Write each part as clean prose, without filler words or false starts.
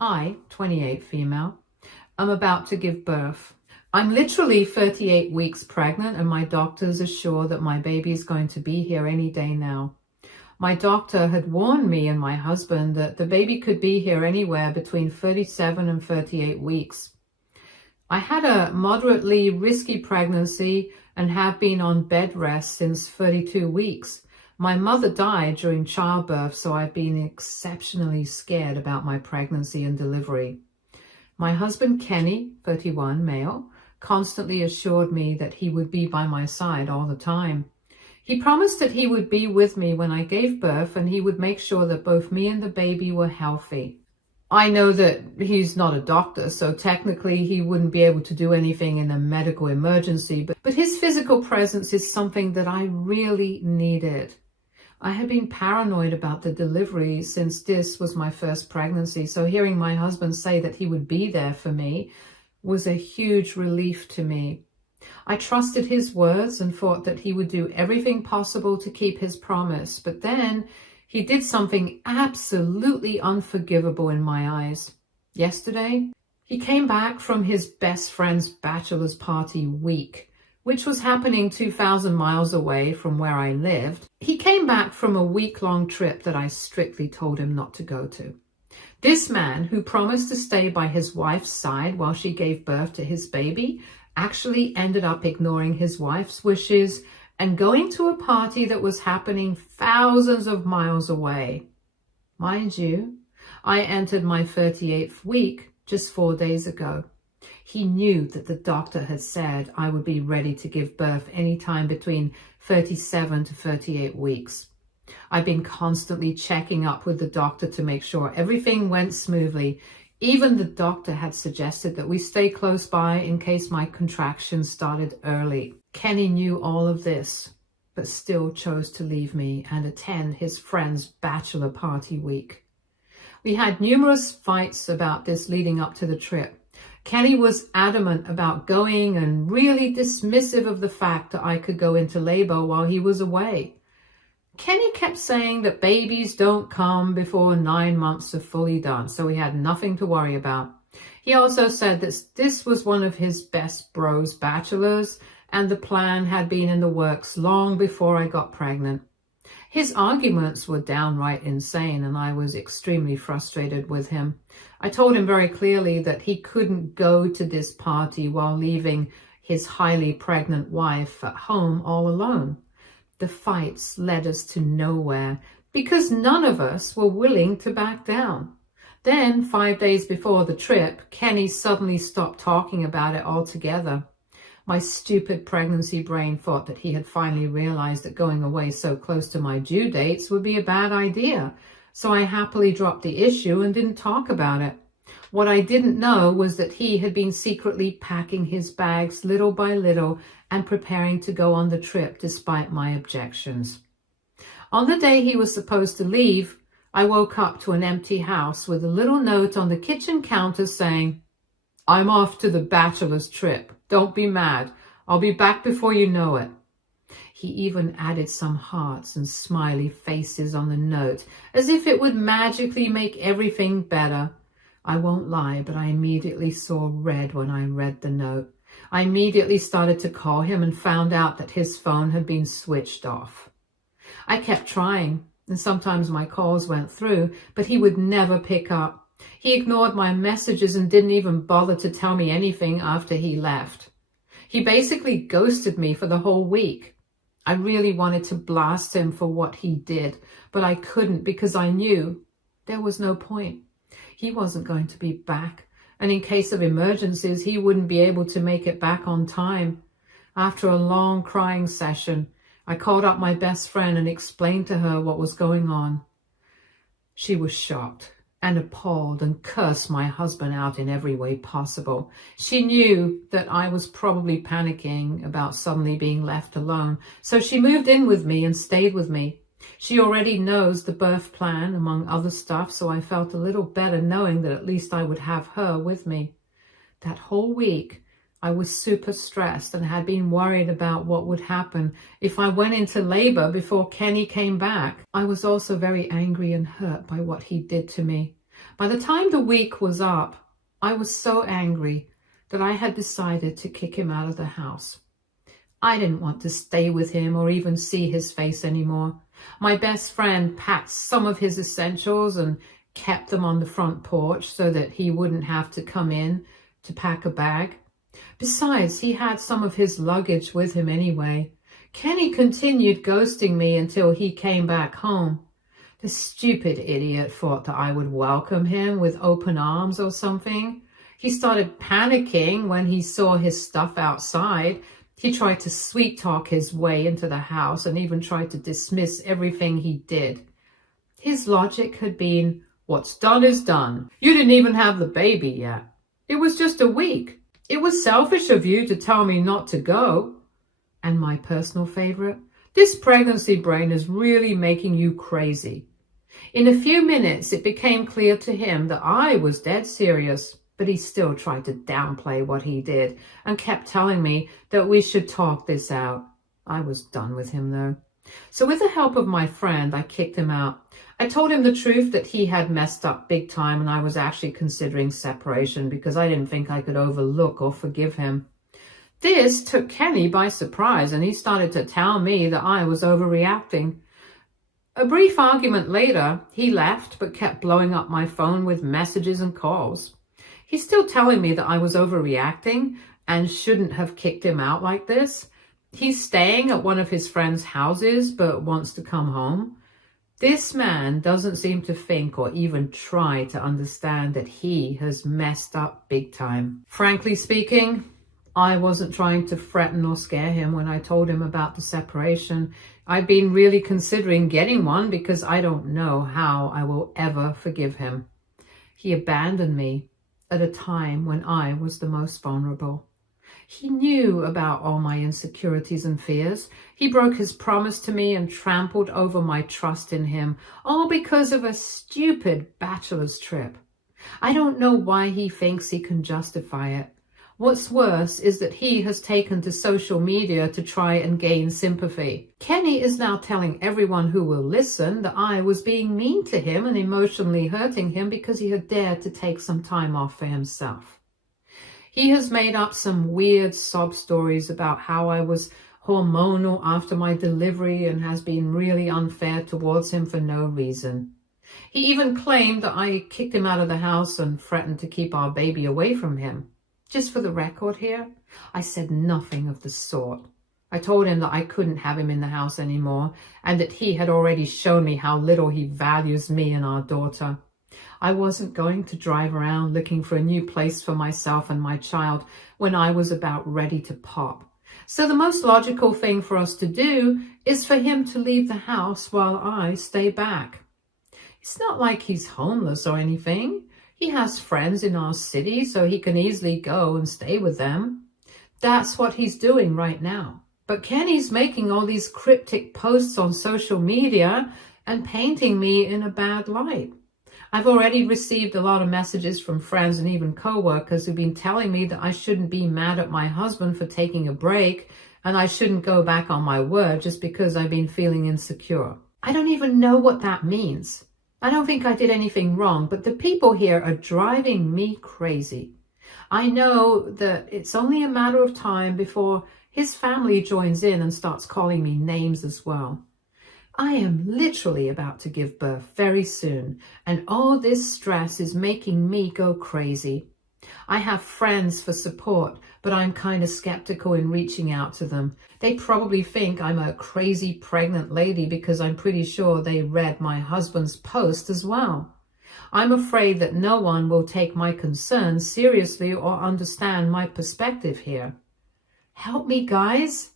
I, 28 female, am about to give birth. I'm literally 38 weeks pregnant and my doctors are sure that my baby is going to be here any day now. My doctor had warned me and my husband that the baby could be here anywhere between 37 and 38 weeks. I had a moderately risky pregnancy and have been on bed rest since 32 weeks. My mother died during childbirth, so I've been exceptionally scared about my pregnancy and delivery. My husband Kenny, 31, male, constantly assured me that he would be by my side all the time. He promised that he would be with me when I gave birth and he would make sure that both me and the baby were healthy. I know that he's not a doctor, so technically he wouldn't be able to do anything in a medical emergency, but his physical presence is something that I really needed. I had been paranoid about the delivery since this was my first pregnancy, so hearing my husband say that he would be there for me was a huge relief to me. I trusted his words and thought that he would do everything possible to keep his promise, but then he did something absolutely unforgivable in my eyes. Yesterday, he came back from his best friend's bachelor's party week, which was happening 2,000 miles away from where I lived. He came back from a week-long trip that I strictly told him not to go to. This man, who promised to stay by his wife's side while she gave birth to his baby, actually ended up ignoring his wife's wishes and going to a party that was happening thousands of miles away. Mind you, I entered my 38th week just 4 days ago. He knew that the doctor had said I would be ready to give birth anytime between 37 to 38 weeks. I've been constantly checking up with the doctor to make sure everything went smoothly. Even the doctor had suggested that we stay close by in case my contractions started early. Kenny knew all of this, but still chose to leave me and attend his friend's bachelor party week. We had numerous fights about this leading up to the trip. Kenny was adamant about going and really dismissive of the fact that I could go into labor while he was away. Kenny kept saying that babies don't come before 9 months are fully done, so we had nothing to worry about. He also said that this was one of his best bros' bachelors, and the plan had been in the works long before I got pregnant. His arguments were downright insane, and I was extremely frustrated with him. I told him very clearly that he couldn't go to this party while leaving his highly pregnant wife at home all alone. The fights led us to nowhere because none of us were willing to back down. Then, 5 days before the trip, Kenny suddenly stopped talking about it altogether. My stupid pregnancy brain thought that he had finally realized that going away so close to my due dates would be a bad idea, so I happily dropped the issue and didn't talk about it. What I didn't know was that he had been secretly packing his bags little by little and preparing to go on the trip despite my objections. On the day he was supposed to leave, I woke up to an empty house with a little note on the kitchen counter saying, "I'm off to the bachelor's trip. Don't be mad. I'll be back before you know it." He even added some hearts and smiley faces on the note, as if it would magically make everything better. I won't lie, but I immediately saw red when I read the note. I immediately started to call him and found out that his phone had been switched off. I kept trying, and sometimes my calls went through, but he would never pick up. He ignored my messages and didn't even bother to tell me anything after he left. He basically ghosted me for the whole week. I really wanted to blast him for what he did, but I couldn't because I knew there was no point. He wasn't going to be back, and in case of emergencies, he wouldn't be able to make it back on time. After a long crying session, I called up my best friend and explained to her what was going on. She was shocked and appalled and cursed my husband out in every way possible. She knew that I was probably panicking about suddenly being left alone, so she moved in with me and stayed with me. She already knows the birth plan, among other stuff, so I felt a little better knowing that at least I would have her with me. That whole week, I was super stressed and had been worried about what would happen if I went into labor before Kenny came back. I was also very angry and hurt by what he did to me. By the time the week was up, I was so angry that I had decided to kick him out of the house. I didn't want to stay with him or even see his face anymore. My best friend packed some of his essentials and kept them on the front porch so that he wouldn't have to come in to pack a bag. Besides, he had some of his luggage with him anyway. Kenny continued ghosting me until he came back home. The stupid idiot thought that I would welcome him with open arms or something. He started panicking when he saw his stuff outside. He tried to sweet-talk his way into the house and even tried to dismiss everything he did. His logic had been, "What's done is done. You didn't even have the baby yet. It was just a week. It was selfish of you to tell me not to go." And my personal favorite, "This pregnancy brain is really making you crazy." In a few minutes, it became clear to him that I was dead serious, but he still tried to downplay what he did and kept telling me that we should talk this out. I was done with him though. So with the help of my friend, I kicked him out. I told him the truth that he had messed up big time and I was actually considering separation because I didn't think I could overlook or forgive him. This took Kenny by surprise and he started to tell me that I was overreacting. A brief argument later, he left but kept blowing up my phone with messages and calls. He's still telling me that I was overreacting and shouldn't have kicked him out like this. He's staying at one of his friends' houses but wants to come home. This man doesn't seem to think or even try to understand that he has messed up big time. Frankly speaking, I wasn't trying to threaten or scare him when I told him about the separation. I've been really considering getting one because I don't know how I will ever forgive him. He abandoned me at a time when I was the most vulnerable. He knew about all my insecurities and fears. He broke his promise to me and trampled over my trust in him, all because of a stupid bachelor's trip. I don't know why he thinks he can justify it. What's worse is that he has taken to social media to try and gain sympathy. Kenny is now telling everyone who will listen that I was being mean to him and emotionally hurting him because he had dared to take some time off for himself. He has made up some weird sob stories about how I was hormonal after my delivery and has been really unfair towards him for no reason. He even claimed that I kicked him out of the house and threatened to keep our baby away from him. Just for the record here, I said nothing of the sort. I told him that I couldn't have him in the house anymore and that he had already shown me how little he values me and our daughter. I wasn't going to drive around looking for a new place for myself and my child when I was about ready to pop. So the most logical thing for us to do is for him to leave the house while I stay back. It's not like he's homeless or anything. He has friends in our city, so he can easily go and stay with them. That's what he's doing right now. But Kenny's making all these cryptic posts on social media and painting me in a bad light. I've already received a lot of messages from friends and even co-workers who've been telling me that I shouldn't be mad at my husband for taking a break and I shouldn't go back on my word just because I've been feeling insecure. I don't even know what that means. I don't think I did anything wrong, but the people here are driving me crazy. I know that it's only a matter of time before his family joins in and starts calling me names as well. I am literally about to give birth very soon, and all this stress is making me go crazy. I have friends for support, but I'm kind of skeptical in reaching out to them. They probably think I'm a crazy pregnant lady because I'm pretty sure they read my husband's post as well. I'm afraid that no one will take my concerns seriously or understand my perspective here. Help me, guys.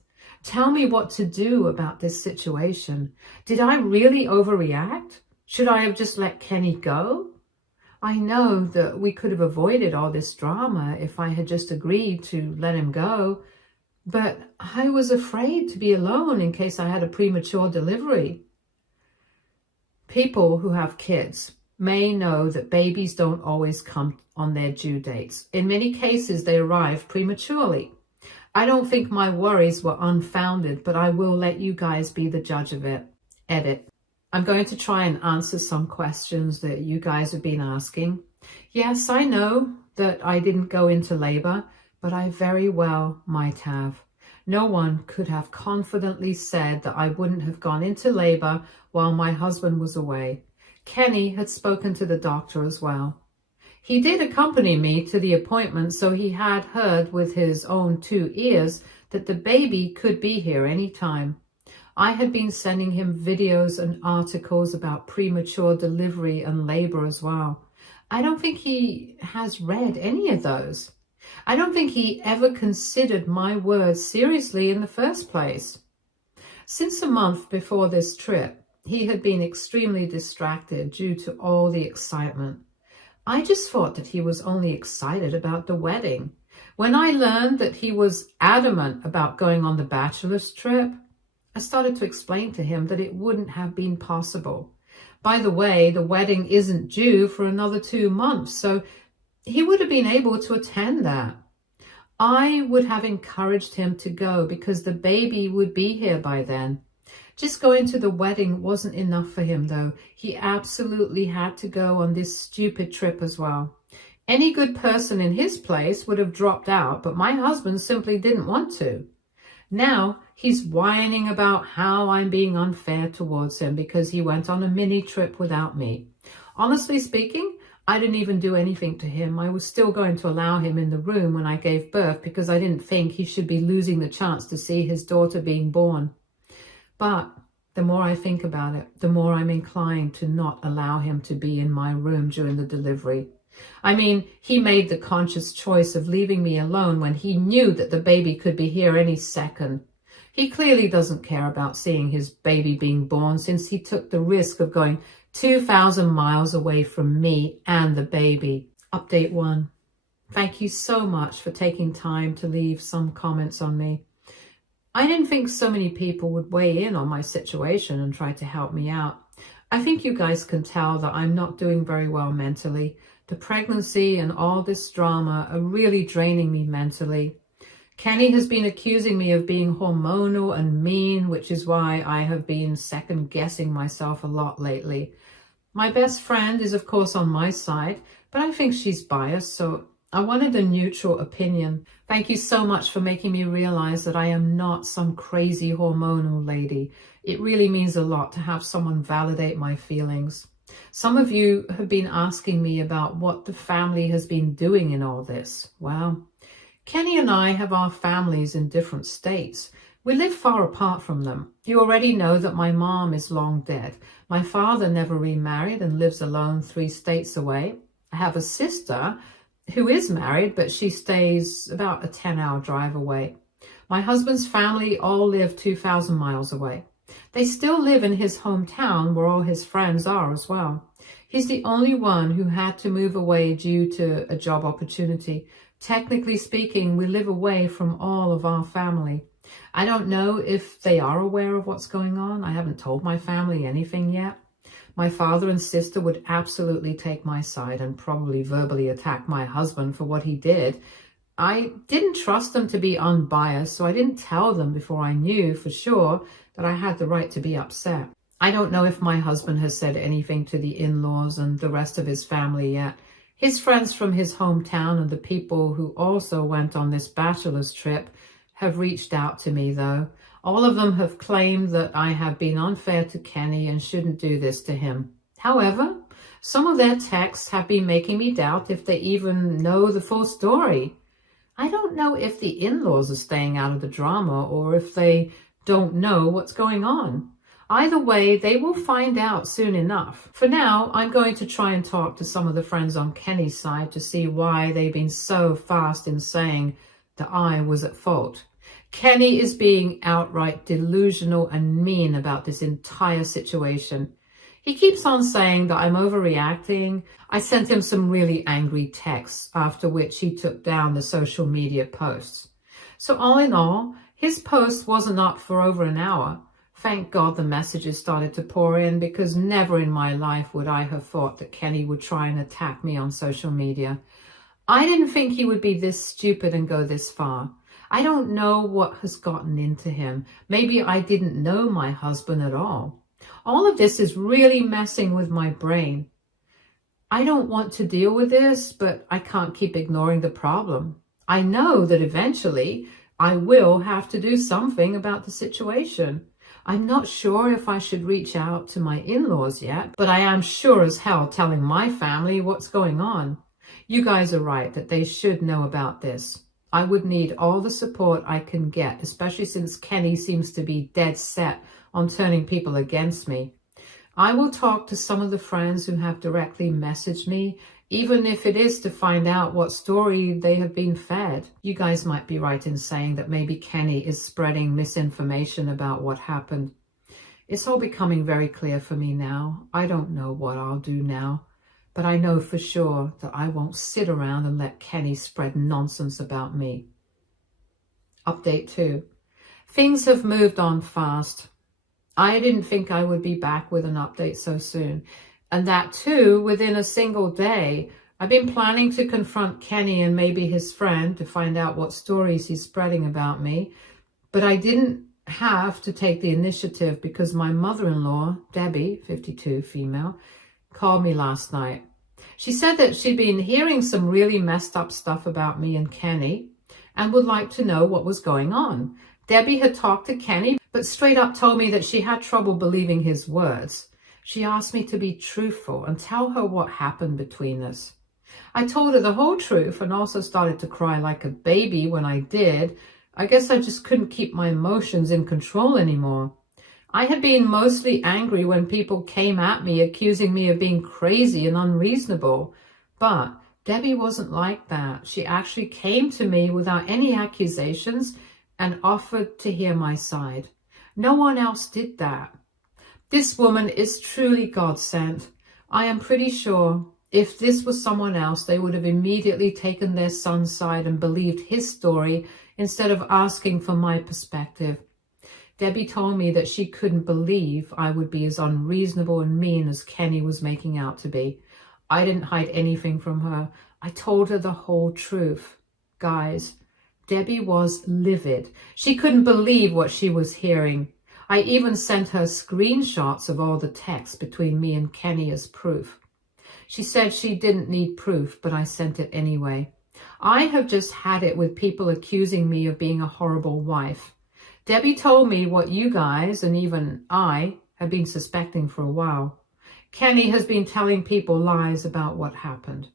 Tell me what to do about this situation. Did I really overreact? Should I have just let Kenny go? I know that we could have avoided all this drama if I had just agreed to let him go, but I was afraid to be alone in case I had a premature delivery. People who have kids may know that babies don't always come on their due dates. In many cases, they arrive prematurely. I don't think my worries were unfounded, but I will let you guys be the judge of it. Edit. I'm going to try and answer some questions that you guys have been asking. Yes, I know that I didn't go into labor, but I very well might have. No one could have confidently said that I wouldn't have gone into labor while my husband was away. Kenny had spoken to the doctor as well. He did accompany me to the appointment, so he had heard with his own 2 ears that the baby could be here any time. I had been sending him videos and articles about premature delivery and labor as well. I don't think he has read any of those. I don't think he ever considered my words seriously in the first place. Since a month before this trip, he had been extremely distracted due to all the excitement. I just thought that he was only excited about the wedding. When I learned that he was adamant about going on the bachelor's trip, I started to explain to him that it wouldn't have been possible. By the way, the wedding isn't due for another 2 months, so he would have been able to attend that. I would have encouraged him to go because the baby would be here by then. Just going to the wedding wasn't enough for him, though. He absolutely had to go on this stupid trip as well. Any good person in his place would have dropped out, but my husband simply didn't want to. Now he's whining about how I'm being unfair towards him because he went on a mini trip without me. Honestly speaking, I didn't even do anything to him. I was still going to allow him in the room when I gave birth because I didn't think he should be losing the chance to see his daughter being born. But the more I think about it, the more I'm inclined to not allow him to be in my room during the delivery. I mean, he made the conscious choice of leaving me alone when he knew that the baby could be here any second. He clearly doesn't care about seeing his baby being born since he took the risk of going 2,000 miles away from me and the baby. Update 1. Thank you so much for taking time to leave some comments on me. I didn't think so many people would weigh in on my situation and try to help me out. I think you guys can tell that I'm not doing very well mentally. The pregnancy and all this drama are really draining me mentally. Kenny has been accusing me of being hormonal and mean, which is why I have been second-guessing myself a lot lately. My best friend is, of course, on my side, but I think she's biased, so I wanted a neutral opinion. Thank you so much for making me realize that I am not some crazy hormonal lady. It really means a lot to have someone validate my feelings. Some of you have been asking me about what the family has been doing in all this. Well, Kenny and I have our families in different states. We live far apart from them. You already know that my mom is long dead. My father never remarried and lives alone 3 states away. I have a sister who is married, but she stays about a 10-hour drive away. My husband's family all live 2,000 miles away. They still live in his hometown where all his friends are as well. He's the only one who had to move away due to a job opportunity. Technically speaking, we live away from all of our family. I don't know if they are aware of what's going on. I haven't told my family anything yet. My father and sister would absolutely take my side and probably verbally attack my husband for what he did. I didn't trust them to be unbiased, so I didn't tell them before I knew for sure that I had the right to be upset. I don't know if my husband has said anything to the in-laws and the rest of his family yet. His friends from his hometown and the people who also went on this bachelor's trip have reached out to me, though. All of them have claimed that I have been unfair to Kenny and shouldn't do this to him. However, some of their texts have been making me doubt if they even know the full story. I don't know if the in-laws are staying out of the drama or if they don't know what's going on. Either way, they will find out soon enough. For now, I'm going to try and talk to some of the friends on Kenny's side to see why they've been so fast in saying that I was at fault. Kenny is being outright delusional and mean about this entire situation. He keeps on saying that I'm overreacting. I sent him some really angry texts, after which he took down the social media posts. So all in all, his post wasn't up for over an hour. Thank God the messages started to pour in, because never in my life would I have thought that Kenny would try and attack me on social media. I didn't think he would be this stupid and go this far. I don't know what has gotten into him. Maybe I didn't know my husband at all. All of this is really messing with my brain. I don't want to deal with this, but I can't keep ignoring the problem. I know that eventually I will have to do something about the situation. I'm not sure if I should reach out to my in-laws yet, but I am sure as hell telling my family what's going on. You guys are right that they should know about this. I would need all the support I can get, especially since Kenny seems to be dead set on turning people against me. I will talk to some of the friends who have directly messaged me, even if it is to find out what story they have been fed. You guys might be right in saying that maybe Kenny is spreading misinformation about what happened. It's all becoming very clear for me now. I don't know what I'll do now, but I know for sure that I won't sit around and let Kenny spread nonsense about me. Update 2. Things have moved on fast. I didn't think I would be back with an update so soon. And that too, within a single day. I've been planning to confront Kenny and maybe his friend to find out what stories he's spreading about me. But I didn't have to take the initiative because my mother-in-law, Debbie, 52, female, called me last night. She said that she'd been hearing some really messed up stuff about me and Kenny and would like to know what was going on. Debbie had talked to Kenny, but straight up told me that she had trouble believing his words. She asked me to be truthful and tell her what happened between us. I told her the whole truth and also started to cry like a baby when I did. I guess I just couldn't keep my emotions in control anymore. I had been mostly angry when people came at me accusing me of being crazy and unreasonable. But Debbie wasn't like that. She actually came to me without any accusations and offered to hear my side. No one else did that. This woman is truly God sent. I am pretty sure if this was someone else, they would have immediately taken their son's side and believed his story instead of asking for my perspective. Debbie told me that she couldn't believe I would be as unreasonable and mean as Kenny was making out to be. I didn't hide anything from her. I told her the whole truth. Guys, Debbie was livid. She couldn't believe what she was hearing. I even sent her screenshots of all the texts between me and Kenny as proof. She said she didn't need proof, but I sent it anyway. I have just had it with people accusing me of being a horrible wife. Debbie told me what you guys, and even I, have been suspecting for a while. Kenny has been telling people lies about what happened.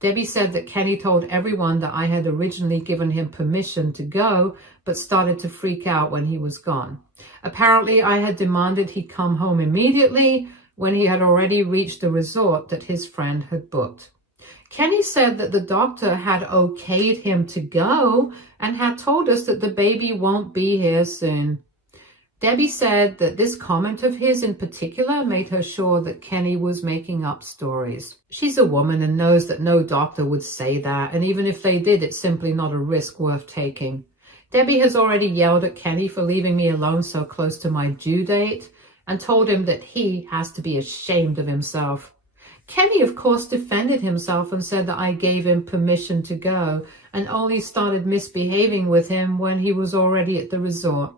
Debbie said that Kenny told everyone that I had originally given him permission to go, but started to freak out when he was gone. Apparently, I had demanded he come home immediately when he had already reached the resort that his friend had booked. Kenny said that the doctor had okayed him to go and had told us that the baby won't be here soon. Debbie said that this comment of his in particular made her sure that Kenny was making up stories. She's a woman and knows that no doctor would say that, and even if they did, it's simply not a risk worth taking. Debbie has already yelled at Kenny for leaving me alone so close to my due date and told him that he has to be ashamed of himself. Kenny, of course, defended himself and said that I gave him permission to go and only started misbehaving with him when he was already at the resort.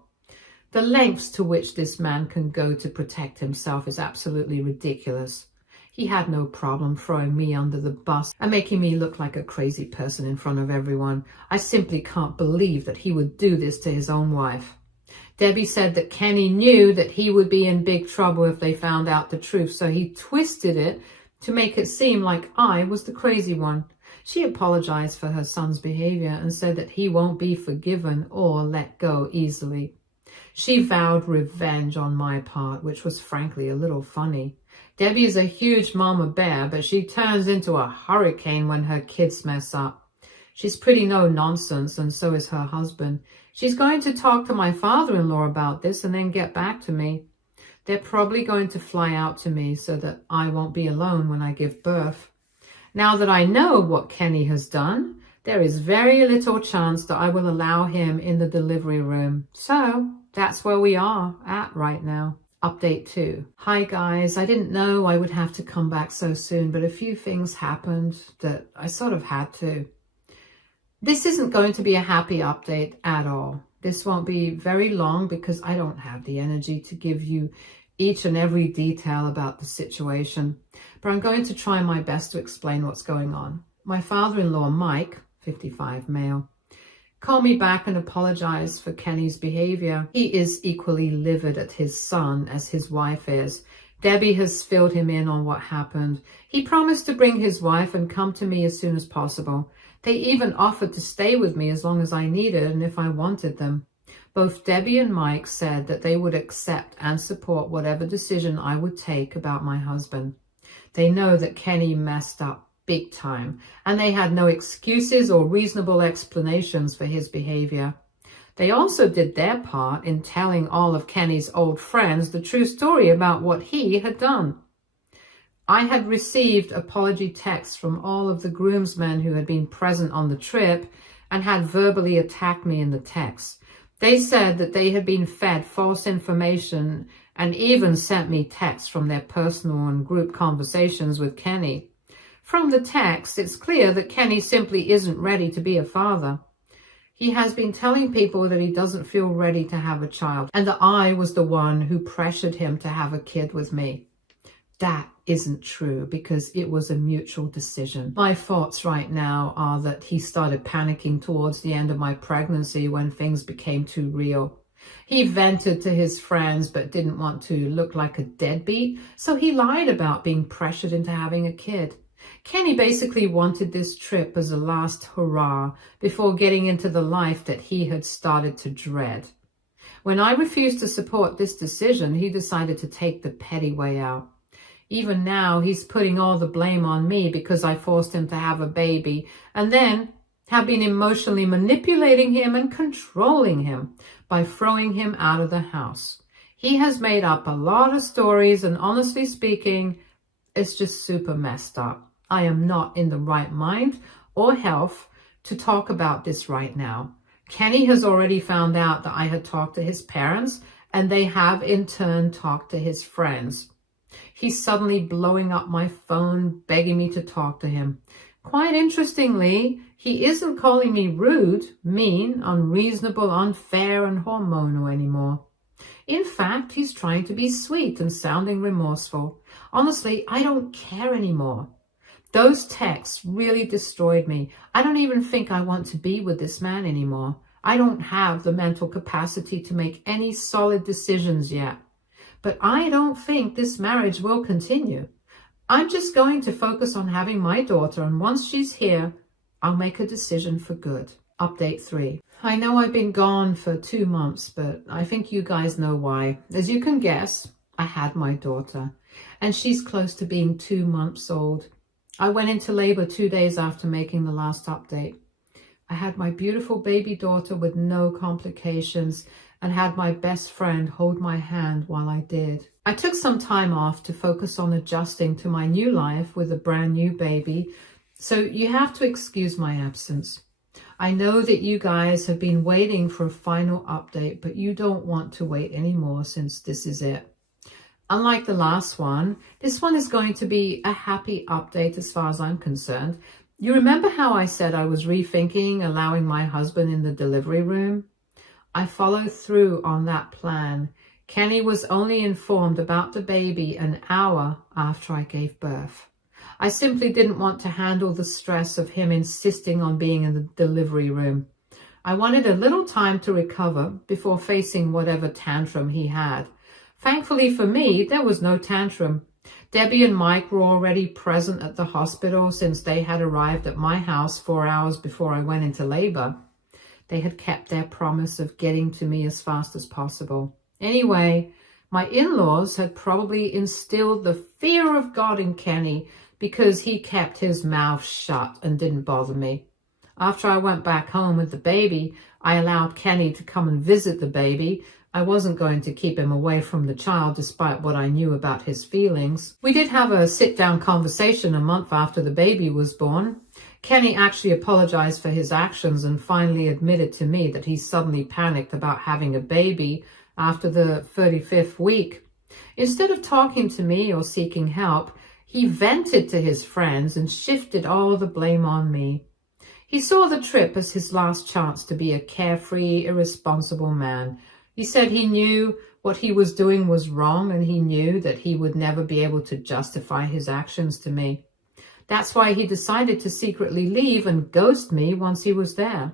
The lengths to which this man can go to protect himself is absolutely ridiculous. He had no problem throwing me under the bus and making me look like a crazy person in front of everyone. I simply can't believe that he would do this to his own wife. Debbie said that Kenny knew that he would be in big trouble if they found out the truth, so he twisted it to make it seem like I was the crazy one. She apologized for her son's behavior and said that he won't be forgiven or let go easily. She vowed revenge on my part, which was frankly a little funny. Debbie is a huge mama bear, but she turns into a hurricane when her kids mess up. She's pretty no nonsense, and so is her husband. She's going to talk to my father-in-law about this and then get back to me. They're probably going to fly out to me so that I won't be alone when I give birth. Now that I know what Kenny has done, there is very little chance that I will allow him in the delivery room. So that's where we are at right now. Update 2. Hi guys, I didn't know I would have to come back so soon, but a few things happened that I sort of had to. This isn't going to be a happy update at all. This won't be very long because I don't have the energy to give you each and every detail about the situation, but I'm going to try my best to explain what's going on. My father-in-law, Mike, 55 male, called me back and apologized for Kenny's behavior. He is equally livid at his son as his wife is. Debbie has filled him in on what happened. He promised to bring his wife and come to me as soon as possible. They even offered to stay with me as long as I needed and if I wanted them. Both Debbie and Mike said that they would accept and support whatever decision I would take about my husband. They know that Kenny messed up big time, and they had no excuses or reasonable explanations for his behavior. They also did their part in telling all of Kenny's old friends the true story about what he had done. I had received apology texts from all of the groomsmen who had been present on the trip and had verbally attacked me in the texts. They said that they had been fed false information and even sent me texts from their personal and group conversations with Kenny. From the text, it's clear that Kenny simply isn't ready to be a father. He has been telling people that he doesn't feel ready to have a child and that I was the one who pressured him to have a kid with me. That isn't true because it was a mutual decision. My thoughts right now are that he started panicking towards the end of my pregnancy when things became too real. He vented to his friends but didn't want to look like a deadbeat, so he lied about being pressured into having a kid. Kenny basically wanted this trip as a last hurrah before getting into the life that he had started to dread. When I refused to support this decision, he decided to take the petty way out. Even now, he's putting all the blame on me because I forced him to have a baby and then have been emotionally manipulating him and controlling him by throwing him out of the house. He has made up a lot of stories and honestly speaking, it's just super messed up. I am not in the right mind or health to talk about this right now. Kenny has already found out that I had talked to his parents and they have in turn talked to his friends. He's suddenly blowing up my phone, begging me to talk to him. Quite interestingly, he isn't calling me rude, mean, unreasonable, unfair, and hormonal anymore. In fact, he's trying to be sweet and sounding remorseful. Honestly, I don't care anymore. Those texts really destroyed me. I don't even think I want to be with this man anymore. I don't have the mental capacity to make any solid decisions yet. But I don't think this marriage will continue. I'm just going to focus on having my daughter, and once she's here, I'll make a decision for good. Update 3. I know I've been gone for 2 months, but I think you guys know why. As you can guess, I had my daughter, and she's close to being 2 months old. I went into labor 2 days after making the last update. I had my beautiful baby daughter with no complications and had my best friend hold my hand while I did. I took some time off to focus on adjusting to my new life with a brand new baby, so you have to excuse my absence. I know that you guys have been waiting for a final update, but you don't want to wait anymore since this is it. Unlike the last one, this one is going to be a happy update as far as I'm concerned. You remember how I said I was rethinking allowing my husband in the delivery room? I followed through on that plan. Kenny was only informed about the baby an hour after I gave birth. I simply didn't want to handle the stress of him insisting on being in the delivery room. I wanted a little time to recover before facing whatever tantrum he had. Thankfully for me, there was no tantrum. Debbie and Mike were already present at the hospital since they had arrived at my house 4 hours before I went into labor. They had kept their promise of getting to me as fast as possible. Anyway, my in-laws had probably instilled the fear of God in Kenny because he kept his mouth shut and didn't bother me. After I went back home with the baby, I allowed Kenny to come and visit the baby. I wasn't going to keep him away from the child despite what I knew about his feelings. We did have a sit-down conversation a month after the baby was born. Kenny actually apologized for his actions and finally admitted to me that he suddenly panicked about having a baby after the 35th week. Instead of talking to me or seeking help, he vented to his friends and shifted all the blame on me. He saw the trip as his last chance to be a carefree, irresponsible man, He said he knew what he was doing was wrong, and he knew that he would never be able to justify his actions to me. That's why he decided to secretly leave and ghost me once he was there.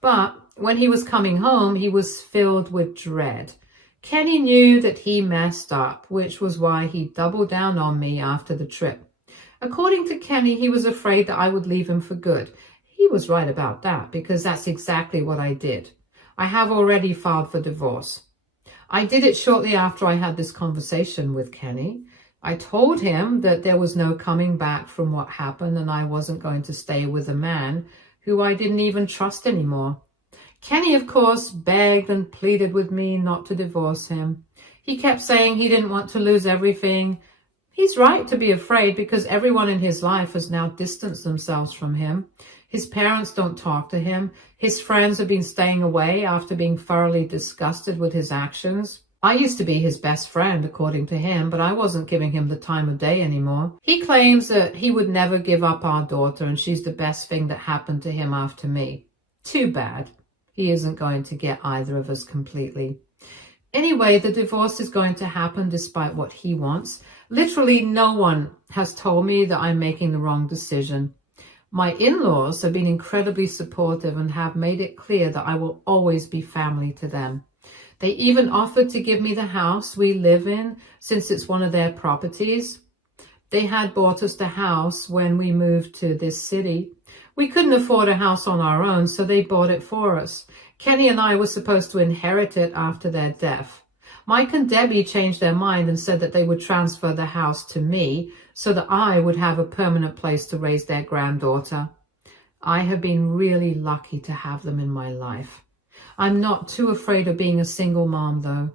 But when he was coming home, he was filled with dread. Kenny knew that he messed up, which was why he doubled down on me after the trip. According to Kenny, he was afraid that I would leave him for good. He was right about that, because that's exactly what I did. I have already filed for divorce. I did it shortly after I had this conversation with Kenny. I told him that there was no coming back from what happened, and I wasn't going to stay with a man who I didn't even trust anymore. Kenny, of course, begged and pleaded with me not to divorce him. He kept saying he didn't want to lose everything. He's right to be afraid, because everyone in his life has now distanced themselves from him. His parents don't talk to him. His friends have been staying away after being thoroughly disgusted with his actions. I used to be his best friend, according to him, but I wasn't giving him the time of day anymore. He claims that he would never give up our daughter, and she's the best thing that happened to him after me. Too bad. He isn't going to get either of us completely. Anyway, the divorce is going to happen despite what he wants. Literally no one has told me that I'm making the wrong decision. My in-laws have been incredibly supportive and have made it clear that I will always be family to them. They even offered to give me the house we live in, since it's one of their properties. They had bought us the house when we moved to this city. We couldn't afford a house on our own, so they bought it for us. Kenny and I were supposed to inherit it after their death. Mike and Debbie changed their mind and said that they would transfer the house to me so that I would have a permanent place to raise their granddaughter. I have been really lucky to have them in my life. I'm not too afraid of being a single mom, though.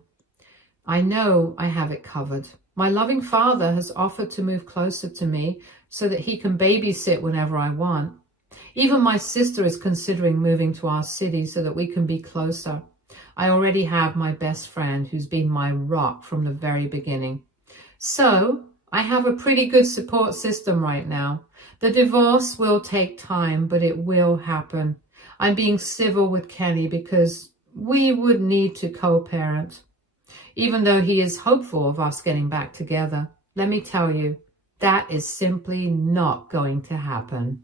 I know I have it covered. My loving father has offered to move closer to me so that he can babysit whenever I want. Even my sister is considering moving to our city so that we can be closer. I already have my best friend who's been my rock from the very beginning. So I have a pretty good support system right now. The divorce will take time, but it will happen. I'm being civil with Kenny because we would need to co-parent. Even though he is hopeful of us getting back together, let me tell you, that is simply not going to happen.